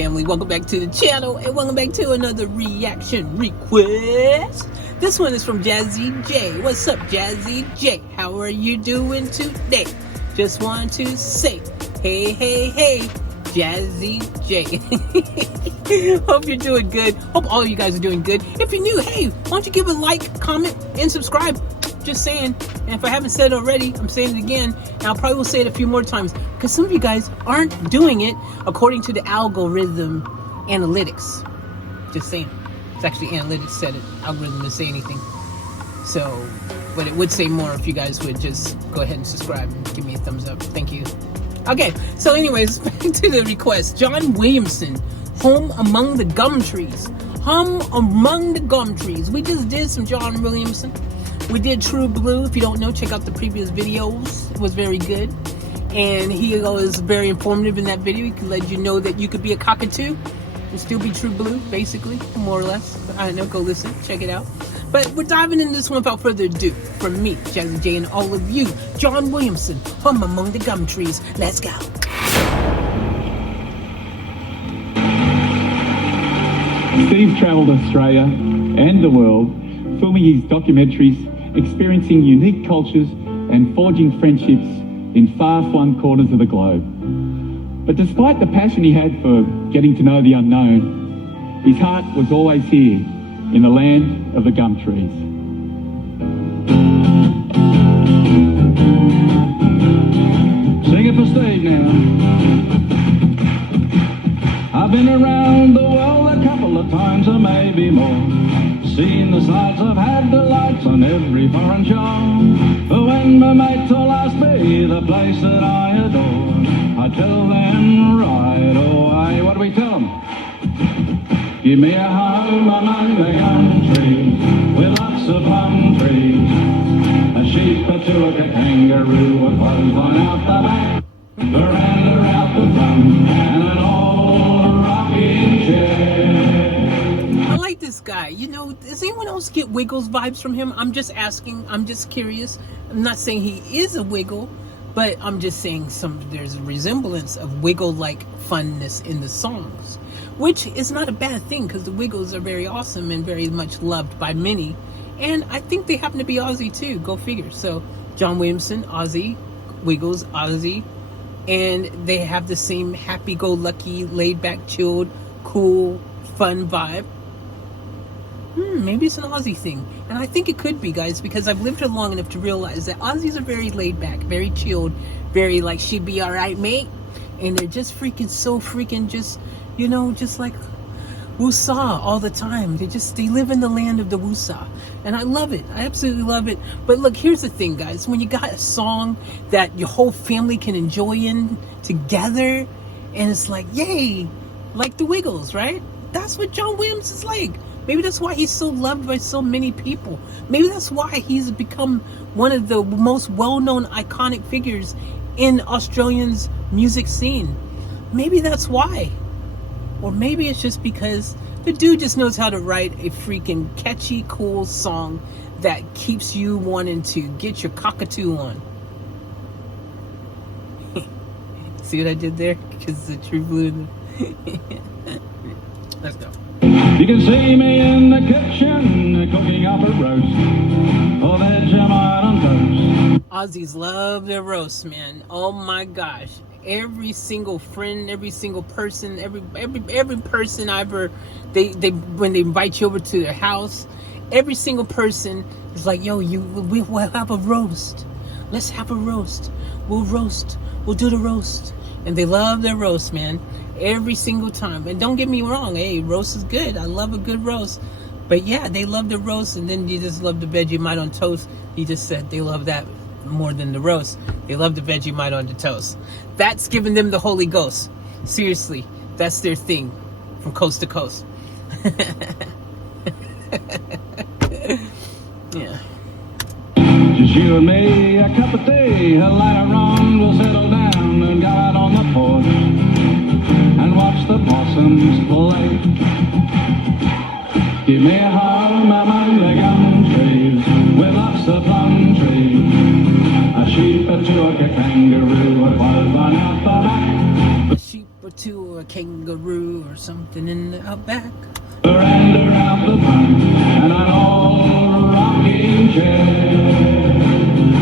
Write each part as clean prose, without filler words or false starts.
family? Welcome back to the channel and welcome back to another reaction request. This one is from Jazzy J. What's up, Jazzy J? How are you doing today? Just want to say, hey, Jazzy J. Hope you're doing good. Hope all you guys are doing good. If you're new, hey, why don't you give a like, comment, and subscribe? Just saying. And if I haven't said it already, I'm saying it again. And I'll probably will say it a few more times because some of you guys aren't doing it according to the algorithm analytics. Just saying. It's actually analytics said it. Algorithm didn't say anything. So, but it would say more if you guys would just go ahead and subscribe and give me a thumbs up. Thank you. Okay, so anyways, back to the request. John Williamson, Home Among the Gum Trees. Hum Among the Gum Trees. We just did some John Williamson. We did True Blue. If you don't know, check out the previous videos. It was very good. And he was very informative in that video. He could let you know that you could be a cockatoo and still be True Blue, basically, more or less. I don't know, go listen, check it out. But we're diving into this one without further ado. From me, Jazzy J, and all of you, John Williamson, Hum Among the Gum Trees. Let's go. Steve travelled Australia and the world, filming his documentaries, experiencing unique cultures and forging friendships in far-flung corners of the globe. But despite the passion he had for getting to know the unknown, his heart was always here in the land of the gum trees. Sing it for Steve now. I've been around the world a couple of times or maybe more. Seen the sights, I've had the lights on every foreign shore. But when my mates all ask me the place that I adore, I tell them right away. What do we tell them? Give me a home among the gum trees, with lots of plum trees. A sheep, a tulip, a kangaroo, a clothesline out the back, veranda out the front, and an old rocking chair. I like this guy. You know, does anyone else get Wiggles vibes from him? I'm just asking. I'm just curious. I'm not saying he is a Wiggle, but I'm just saying there's a resemblance of Wiggle-like funness in the songs, which is not a bad thing because the Wiggles are very awesome and very much loved by many. And I think they happen to be Aussie too. Go figure. So John Williamson, Aussie, Wiggles, Aussie, and they have the same happy-go-lucky, laid-back, chilled, cool, fun vibe. Maybe it's an Aussie thing. And I think it could be, guys, because I've lived here long enough to realize that Aussies are very laid back, very chilled, very like, she'd be all right, mate. And they're just freaking just, you know, just like woosah all the time. They live in the land of the woosah. And I love it. I absolutely love it. But look, here's the thing, guys. When you got a song that your whole family can enjoy in together, and it's like, yay, like the Wiggles, right? That's what John Williams is like. Maybe that's why he's so loved by so many people. Maybe that's why he's become one of the most well-known iconic figures in Australia's music scene. Maybe that's why. Or maybe it's just because the dude just knows how to write a freaking catchy, cool song that keeps you wanting to get your cockatoo on. See what I did there? Because it's True Blue. Let's go. You can see me in the kitchen cooking up a roast or Vegemite on toast. Aussies love their roast, man. Oh my gosh. Every single friend, every single person, every person I ever when they invite you over to their house, every single person is like, yo, we'll have a roast. Let's have a roast. We'll roast. We'll do the roast. And they love their roast, man. Every single time. And don't get me wrong, hey, roast is good. I love a good roast. But yeah, they love the roast, and then you just love the Vegemite on toast. He just said they love that more than the roast. They love the Vegemite on the toast. That's giving them the Holy Ghost. Seriously, that's their thing from coast to coast. Yeah. Just you and me, a cup of tea, a later on we'll settle down and go out on the porch and watch the blossoms play. Give me a home among the gum trees, with lots of plum trees. A sheep, a tulip, a kangaroo, a clothesline out the back. A sheep or two, or a kangaroo or something in the outback. Surrender out the front and an old rocking chair.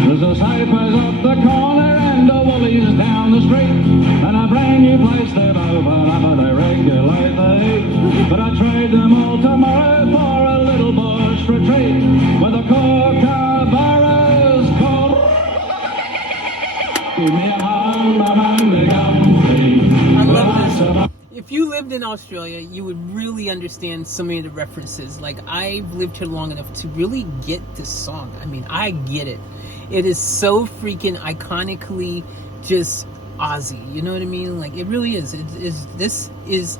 There's a Cypress up the corner and a Woolies down the street, and a brand new place they've opened up and they regulate the heat. But I trade them all tomorrow for a little bush retreat with a kookaburra's called. Give me a home among the country. I love this. If you lived in Australia, you would really understand so many of the references. Like, I've lived here long enough to really get this song. I mean, I get it. It is so freaking iconically just Aussie. You know what I mean? Like, it really is. This is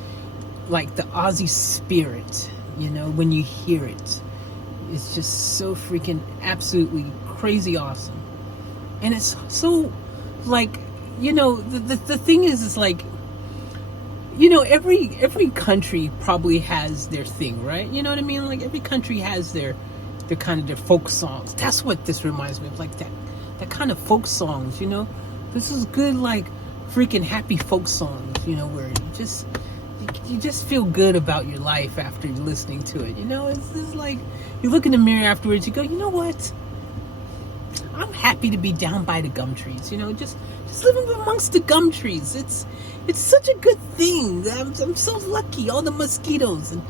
like the Aussie spirit, you know, when you hear it. It's just so freaking absolutely crazy awesome. And it's so, like, you know, the thing is like, you know, every country probably has their thing, right? You know what I mean? Like, every country has their kind of their folk songs. That's what this reminds me of, like that kind of folk songs, you know? This is good, like, freaking happy folk songs, you know, where you just feel good about your life after you're listening to it, you know? It's like, you look in the mirror afterwards, you go, you know what? I'm happy to be down by the gum trees, you know, just living amongst the gum trees. It's such a good thing. I'm so lucky. All the mosquitoes and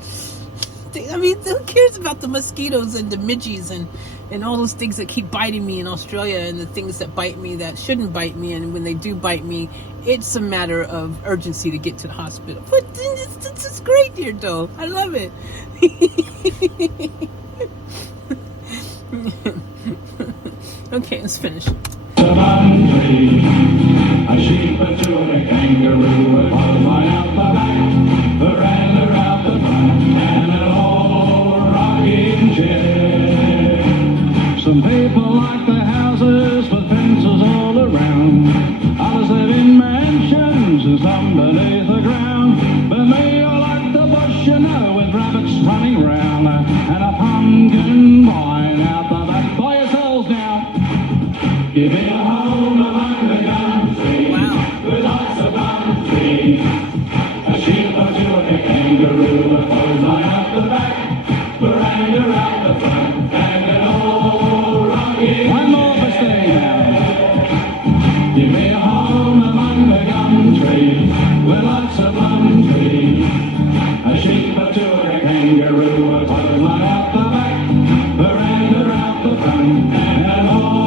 I mean, who cares about the mosquitoes and the midges and all those things that keep biting me in Australia, and the things that bite me that shouldn't bite me, and when they do bite me, it's a matter of urgency to get to the hospital. But it's great here, though. I love it. Okay, let's finish. A sheep, a tune, a kangaroo, a butterfly out the back, veranda out the front, and an old rocking chair. Some people like their houses with fences all around. Others live in mansions and some beneath the ground. But me, I like the bush, you know, with rabbits running round, and a pumpkin vine out the back. By yourselves now. Give me a home among the country, with lots of country. A sheep, a two, a kangaroo, a clothesline out the back, veranda out the front, and an old rocking. One more for stay now. Give me a home among the gum trees, with lots of plum trees. A sheep, a two, a kangaroo, a clothesline out the back, veranda out the front, and an old.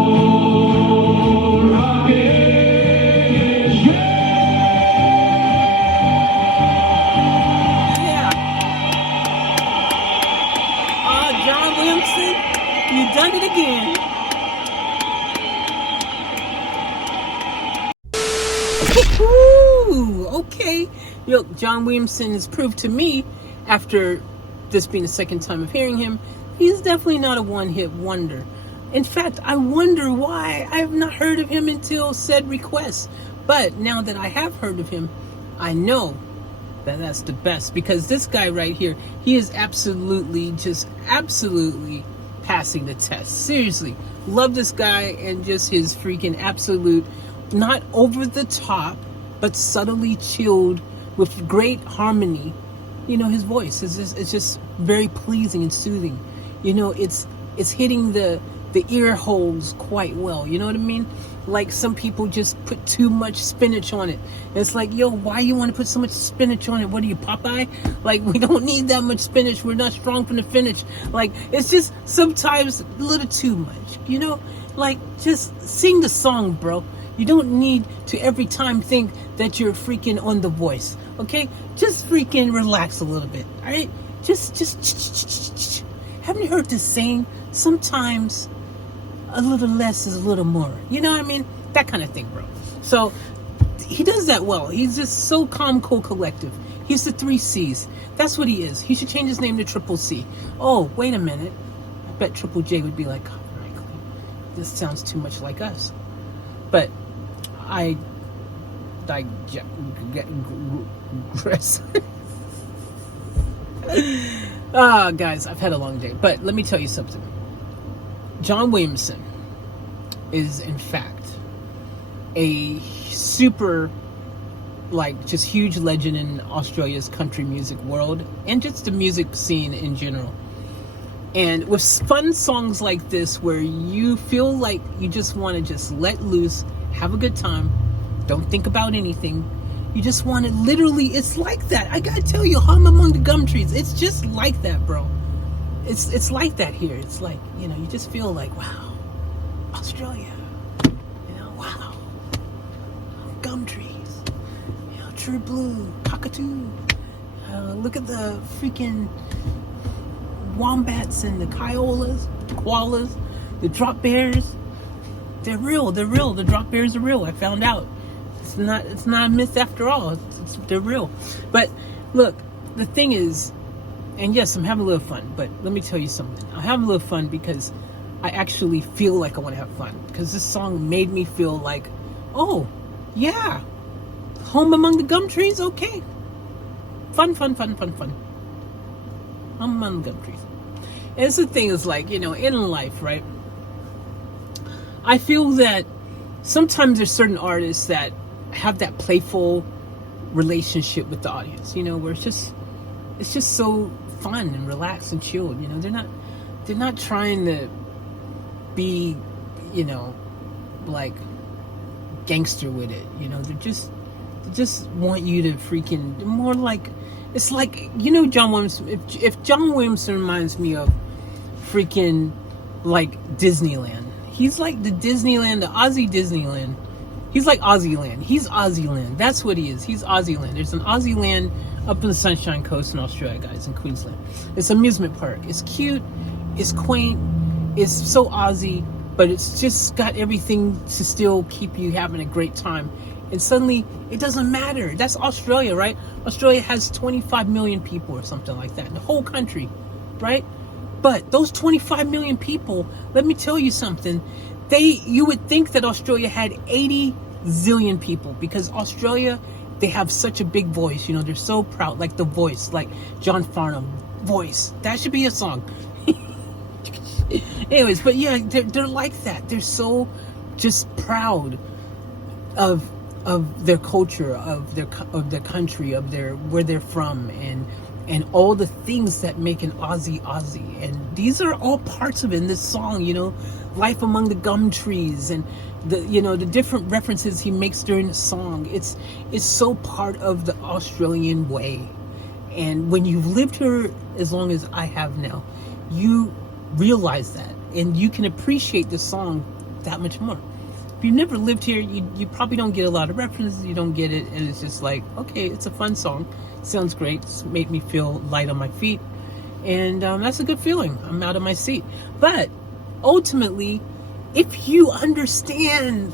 You done it again. Woo-hoo! Okay. Look, John Williamson has proved to me, after this being the second time of hearing him, he's definitely not a one-hit wonder. In fact, I wonder why I have not heard of him until said request. But now that I have heard of him, I know that that's the best, because this guy right here, he is absolutely passing the test. Seriously, love this guy, and just his freaking absolute, not over the top, but subtly chilled with great harmony. You know, his voice is just very pleasing and soothing. You know, it's hitting the ear holes quite well. You know what I mean? Like, some people just put too much spinach on it. It's like, yo, why you want to put so much spinach on it? What are you, Popeye? Like, we don't need that much spinach. We're not strong from the finish. Like, it's just sometimes a little too much, you know? Like, just sing the song, bro. You don't need to every time think that you're freaking on The Voice, okay? Just freaking relax a little bit, all right? Just haven't you heard this saying? Sometimes a little less is a little more. You know what I mean? That kind of thing, bro. So he does that well. He's just so calm, cool, collective. He's the 3 C's. That's what he is. He should change his name to Triple C. Oh, wait a minute. I bet Triple J would be like, copyright claim. This sounds too much like us. But I digress. Guys, I've had a long day. But let me tell you something. John Williamson is, in fact, a super like just huge legend in Australia's country music world and just the music scene in general. And with fun songs like this, where you feel like you just want to just let loose, have a good time, don't think about anything. You just want to literally, it's like that. I gotta tell you, Hum Among the Gum Trees, it's just like that, bro. It's like that here. It's like, you know, you just feel like, wow, Australia, you know, wow, gum trees, you know, true blue, cockatoo. Look at the freaking wombats and the koalas, the drop bears. They're real. The drop bears are real. I found out. It's not a myth after all. They're real. But look, the thing is, and yes, I'm having a little fun, but let me tell you something. I'm having a little fun because I actually feel like I want to have fun. Because this song made me feel like, oh, yeah, Home Among the Gum Trees, okay. Fun. Home Among the Gum Trees. And it's the thing is, like, you know, in life, right? I feel that sometimes there's certain artists that have that playful relationship with the audience, you know, where it's just so fun and relaxed and chilled. You know, they're not trying to be, you know, like gangster with it. You know, they just want you to freaking more like, it's like, you know, John Williamson. If John Williamson reminds me of freaking like Disneyland, he's like the Disneyland, the Aussie Disneyland. He's like Aussie Land. He's Aussie Land. That's what he is. He's Aussie Land. There's an Aussie Land up in the Sunshine Coast in Australia, guys, in Queensland. It's an amusement park. It's cute. It's quaint. It's so Aussie, but it's just got everything to still keep you having a great time. And suddenly, it doesn't matter. That's Australia, right? Australia has 25 million people or something like that in the whole country, right? But those 25 million people, let me tell you something. You would think that Australia had 80 zillion people, because Australia, they have such a big voice. You know, they're so proud, like The Voice, like John Farnham, Voice. That should be a song. Anyways, but yeah, they're like that. They're so just proud of their culture, of their country, of where they're from, and all the things that make an Aussie. And these are all parts of it in this song, you know, life among the gum trees, and the, you know, the different references he makes during the song. It's so part of the Australian way. And when you've lived here as long as I have now, you realize that, and you can appreciate the song that much more. If you've never lived here, you probably don't get a lot of references. You don't get it, and it's just like, okay, it's a fun song. Sounds great. It's made me feel light on my feet, and that's a good feeling. I'm out of my seat. But ultimately, if you understand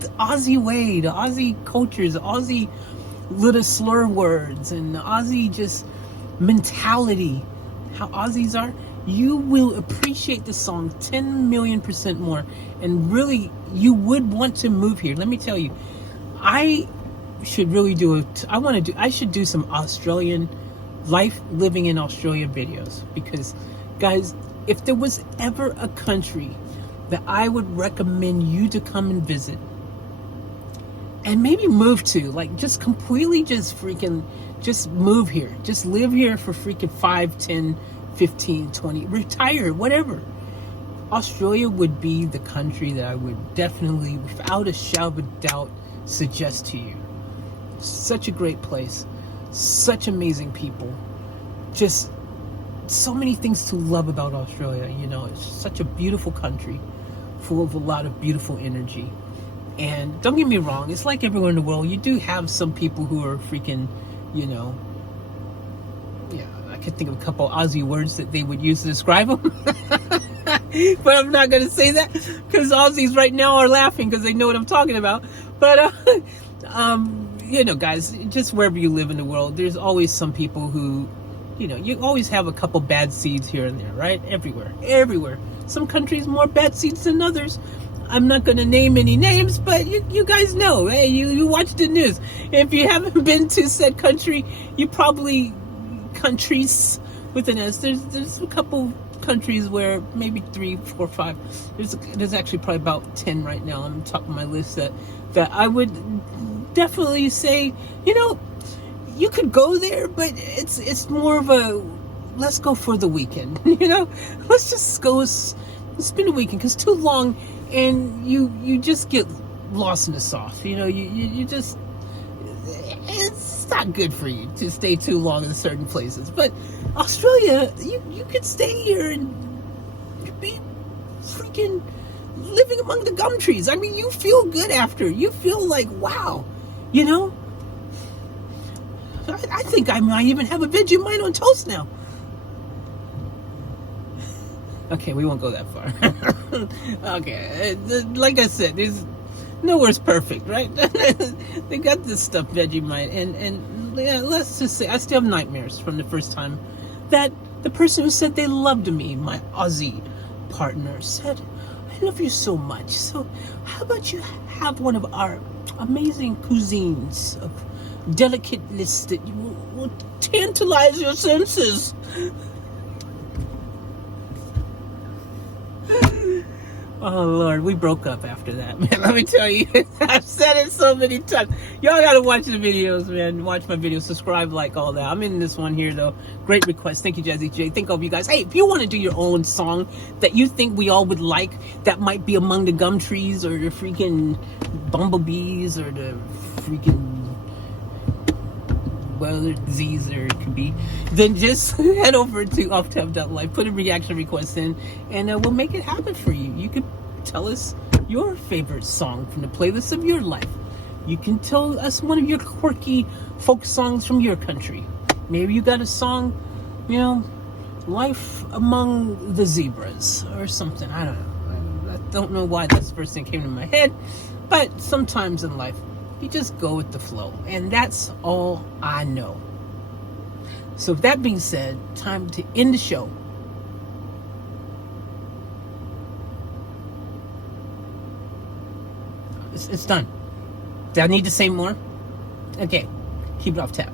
the Aussie way, the Aussie cultures, the Aussie little slur words, and the Aussie just mentality, how Aussies are, you will appreciate the song 10 million% more, and really, you would want to move here. Let me tell you, I should really I should do some Australian life living in Australia videos, because guys, if there was ever a country that I would recommend you to come and visit and maybe move to, like just completely just move here, just live here for freaking 5, 10, 15, 20, retire, whatever, Australia would be the country that I would definitely, without a shadow of a doubt, suggest to you. Such a great place, such amazing people, just so many things to love about Australia. You know, it's such a beautiful country full of a lot of beautiful energy. And don't get me wrong, it's like everywhere in the world, you do have some people who are freaking, you know, yeah, I could think of a couple Aussie words that they would use to describe them. But I'm not going to say that, because Aussies right now are laughing because they know what I'm talking about. But, you know, guys, just wherever you live in the world, there's always some people who, you know, you always have a couple bad seeds here and there, right? Everywhere. Some countries more bad seeds than others. I'm not going to name any names, but you guys know, hey, you watch the news. If you haven't been to said country, you probably, countries with an S, there's a couple countries where maybe 3, 4, 5. There's actually probably about 10 right now on the top of my list that I would definitely say, you could go there, but it's more of a, let's go for the weekend. Let's just go spend a weekend, because too long and you just get lost in the sauce. You just, it's not good for you to stay too long in certain places. But Australia, you could stay here and be freaking living among the gum trees. I mean, you feel good after. You feel like, wow, I think I might even have a Vegemite on toast now. Okay, we won't go that far. Okay, like I said, there's nowhere's perfect, right? They got this stuff, Vegemite, and yeah, let's just say I still have nightmares from the first time that the person who said they loved me, my Aussie partner, said, "I love you so much. So how about you have one of our amazing cuisines of delicateness that will tantalize your senses." Oh Lord, we broke up after that, man. Let me tell you, I've said it so many times. Y'all gotta watch the videos, man. Watch my videos, subscribe, like, all that. I'm in this one here though. Great request. Thank you, Jazzy J. Think of you guys. Hey, if you want to do your own song that you think we all would like, that might be among the gum trees or the freaking bumblebees or the freaking whether Z's or it could be, then just head over to offtap.life, put a reaction request in, and we'll make it happen for you. You could tell us your favorite song from the playlist of your life. You can tell us one of your quirky folk songs from your country. Maybe you got a song, Life Among the Zebras or something. I don't know. I don't know why that's the first thing that came to my head, but sometimes in life, you just go with the flow, and that's all I know. So with that being said, time to end the show. It's done. Do I need to say more? Okay, keep it off tap.